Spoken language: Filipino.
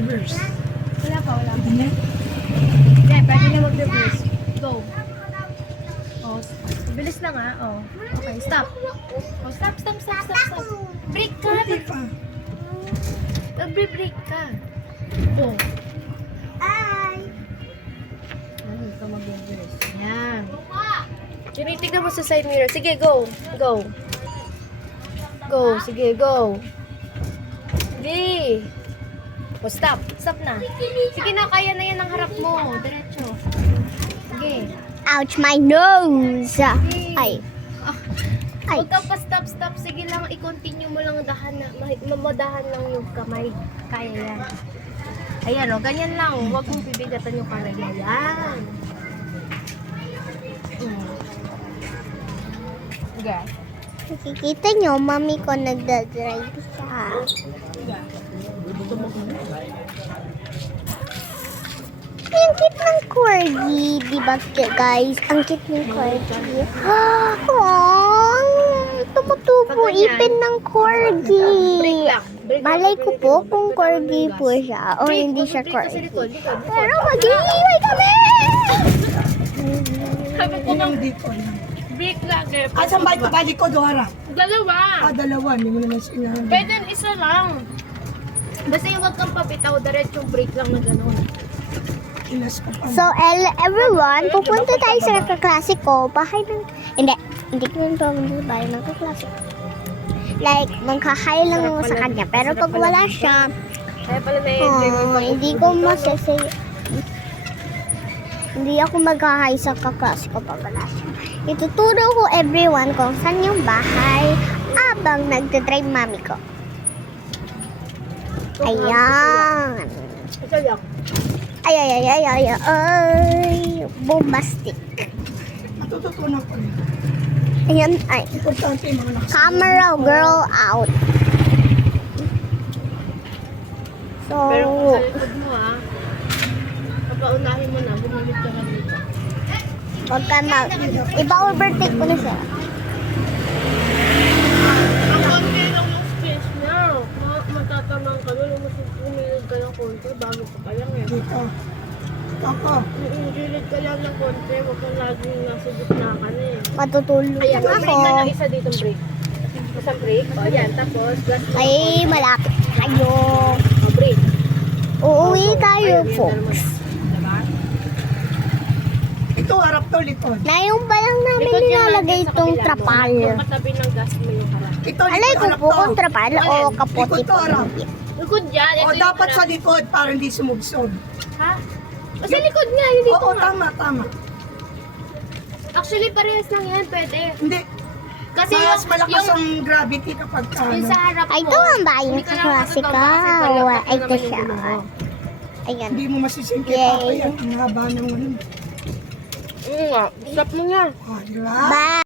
mag-reverse. Wala pa. Hindi. Hindi, pwede na mag-reverse. Go. Oh, bilis lang ah. Oh. Okay, stop. Oh, stop. Break ka. Hindi pa. Nagbe-break ka. Go. Ano ka mag-reverse? Yan. Tinitignan mo sa side mirror. Sige, go. Go. Go. Sige, go. Sige. O, stop. Stop na. Sige na, kaya na yan ang harap mo. Diretso. Sige. Ouch, my nose! Ay. Ay. Huwag ka pa stop. Sige lang, i-continue mo lang dahan na, mamadahan lang yung kamay. Kaya yan. Ayan o, ganyan lang. Huwag mong bibigatan yung kamay. Yan. Okay. Nakikita nyo, mami ko nagdadrive siya. Ang cute ng corgi, di ba guys? Ang cute ng corgi. Oh, tumutubo ipin ng corgi. Break lang. Malay ko po kung corgi po siya o hindi siya Break kasi corgi. likod. Pero mag-iiway kami! Sabi ko Yung decoy. break lagi. Asan ba ito? Balikod o harap? Dalawa. Dalawa. Hindi mo naman sinabi. Pwede isa lang. Basta yung wag kang papitaw, diretsong break lang na gano'n. Inas ko pa. So, everyone, pupunta tayo sa kaklase ko. Bahay ng... Hindi ko yun pupunta sa bahay ng kaklase ko. Like, magka-hi lang ako sa kanya. Pero pag wala siya, Kaya pala na-enjoy mo. hindi ko masasay... Hindi ako mag-hi sa kaklase ko pag wala siya. Ituturo ko everyone kung saan yung bahay habang nagdadrive mami ko. Ayan. Ito lang. Ay, bombastic. Matututunan ko rin. Ayan, ay. Importante yung mga lakas. Camera girl out. So, Pero kung sa likod mo papaunahin mo na, bumalik ka na dito. wag ka iba-overtake ko na siya. Ang konti lang yung space niya. Matatamang ka doon, umilid ka ng konti, bago ka pa lang eh. Dito. Ako. Gilid ka lang ng konti, huwag kang laging nasa gitna ka na eh. Matutulog Ayan, ako. break ka ng isa dito, break. Isang break, o yan, tapos gas mo. Ay, malapit tayo. O, break. Uuwi tayo, Ayun, yan, folks. Diba? Ito harap to likod. Na yung pa lang namin Likod yan, nilalagay nandiyan sa itong kabila mo. trapal. Yung katabi ng gas mo yung harap. Ito Alay likod ko harap po to. kung trapal o kapote Likod to, po. harap. Likod yan, ito O yung dapat sa harap. likod para hindi sumugsog. Ha? O sa likod nga, yung dito Oo, nga. tama. Actually, parehas lang yan, pwede. Hindi. Kasi Mas malakas yung, ang gravity kapag yung sa harap mo. Ay, ito ang bahay hindi ng ka lang kaklase matutumba ka. kasi palakpak Ay, na ito naman yung siya. gulo mo. Ayan. Hindi mo masisingkit Yay. pa yan. Ang haba ng ano. Oo nga, stop mo nga. O, di ba? Bye!